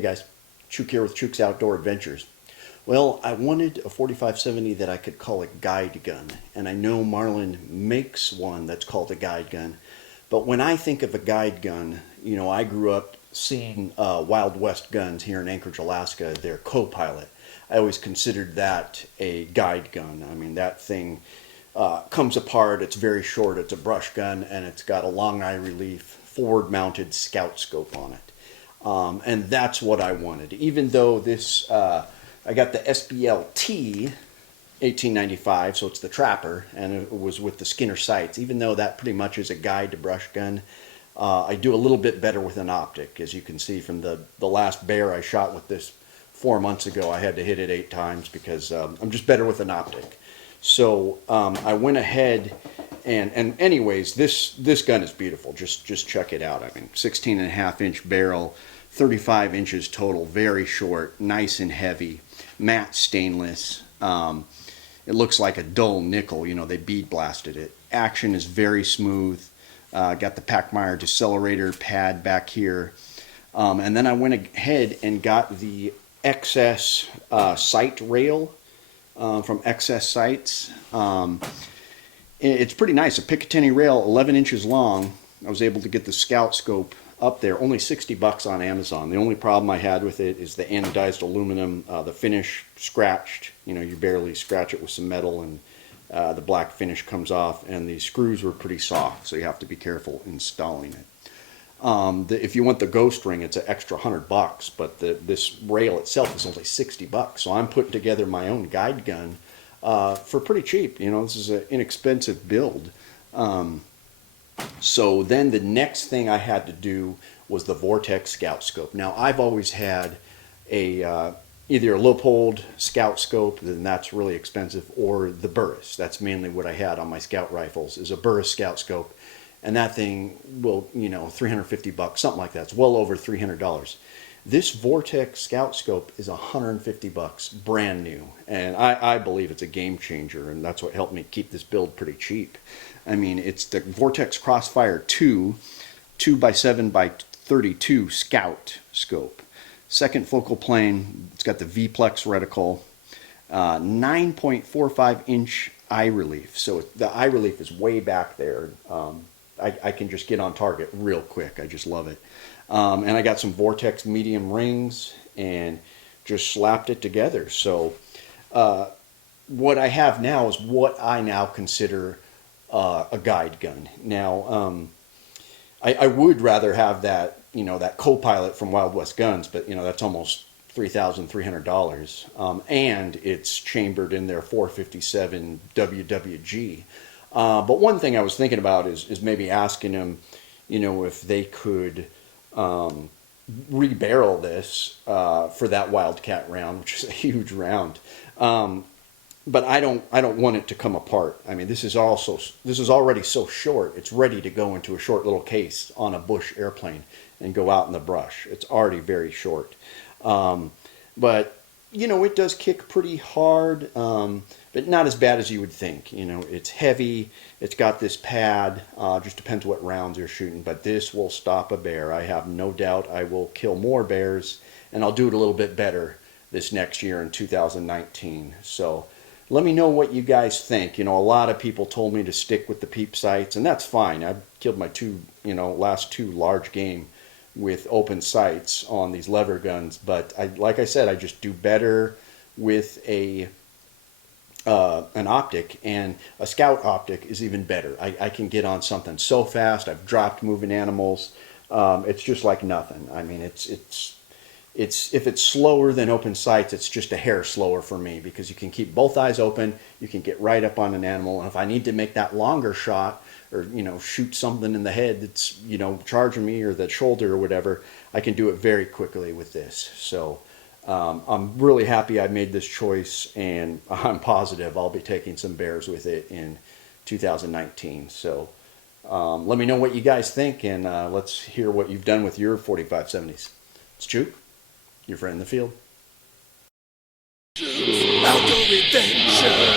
Hey guys, Chuke here with Chuke's Outdoor Adventures. Well, I wanted a 4570 that I could call a guide gun, and I know Marlin makes one that's called a guide gun, but when I think of a guide gun, you know, I grew up seeing Wild West guns here in Anchorage, Alaska, their co-pilot. I always considered that a guide gun. I mean, that thing comes apart, it's very short, it's a brush gun, and it's got a long eye relief, forward-mounted scout scope on it. And that's what I wanted. Even though this, I got the SBLT 1895, so it's the Trapper, and it was with the Skinner sights. Even though that pretty much is a guide to brush gun, I do a little bit better with an optic. As you can see from the last bear I shot with this 4 months ago, I had to hit it 8 times because I'm just better with an optic. So I went ahead and anyways, this gun is beautiful. Just check it out. I mean, 16.5-inch barrel, 35 inches total, very short, nice and heavy, matte stainless. It looks like a dull nickel. You know, they bead blasted it. Action is very smooth. Got the Pachmayr decelerator pad back here. And then I went ahead and got the XS sight rail from XS Sights. It's pretty nice. A Picatinny rail, 11 inches long. I was able to get the scout scope up there. Only 60 bucks on Amazon. The only problem I had with it is the anodized aluminum, the finish scratched. You know, you barely scratch it with some metal and the black finish comes off, and the screws were pretty soft, so you have to be careful installing it. If you want the ghost ring, it's an extra 100 bucks, but this rail itself is only 60 bucks. So I'm putting together my own guide gun for pretty cheap. You know, this is an inexpensive build. So then the next thing I had to do was the Vortex Scout Scope. Now, I've always had a either a Leupold Scout Scope, then that's really expensive, or the Burris. That's mainly what I had on my Scout rifles, is a Burris Scout Scope. And that thing will, you know, 350 bucks, something like that. It's well over $300. This Vortex Scout Scope is 150 bucks, brand new. And I believe it's a game changer, and that's what helped me keep this build pretty cheap. I mean, it's the Vortex Crossfire 2 2x7x32 Scout Scope. Second focal plane, it's got the V-Plex reticle, 9.45-inch eye relief. So the eye relief is way back there. I can just get on target real quick. I just love it. And I got some Vortex medium rings and just slapped it together. So what I have now is what I now consider a guide gun. Now, I would rather have that, you know, that co-pilot from Wild West Guns, but, you know, that's almost $3,300. And it's chambered in their 457 WWG. But one thing I was thinking about is maybe asking them, you know, if they could rebarrel this for that Wildcat round, which is a huge round. But I don't want it to come apart. I mean, this is already so short. It's ready to go into a short little case on a Bush airplane and go out in the brush. It's already very short. But you know, it does kick pretty hard, but not as bad as you would think. You know, it's heavy. It's got this pad. Just depends what rounds you're shooting. But this will stop a bear. I have no doubt I will kill more bears, and I'll do it a little bit better this next year in 2019. So let me know what you guys think. You know, a lot of people told me to stick with the peep sights, and that's fine. I've killed my last two large game with open sights on these lever guns, but like I said, I just do better with an optic, and a Scout optic is even better. I can get on something so fast. I've dropped moving animals. It's just like nothing. I mean, it's if it's slower than open sights, it's just a hair slower for me, because you can keep both eyes open, you can get right up on an animal, and if I need to make that longer shot, or, you know, shoot something in the head that's, you know, charging me, or the shoulder or whatever, I can do it very quickly with this. So I'm really happy I made this choice, and I'm positive I'll be taking some bears with it in 2019. So let me know what you guys think, and let's hear what you've done with your 4570s. It's Chuke, your friend in the field. Outdoor adventure.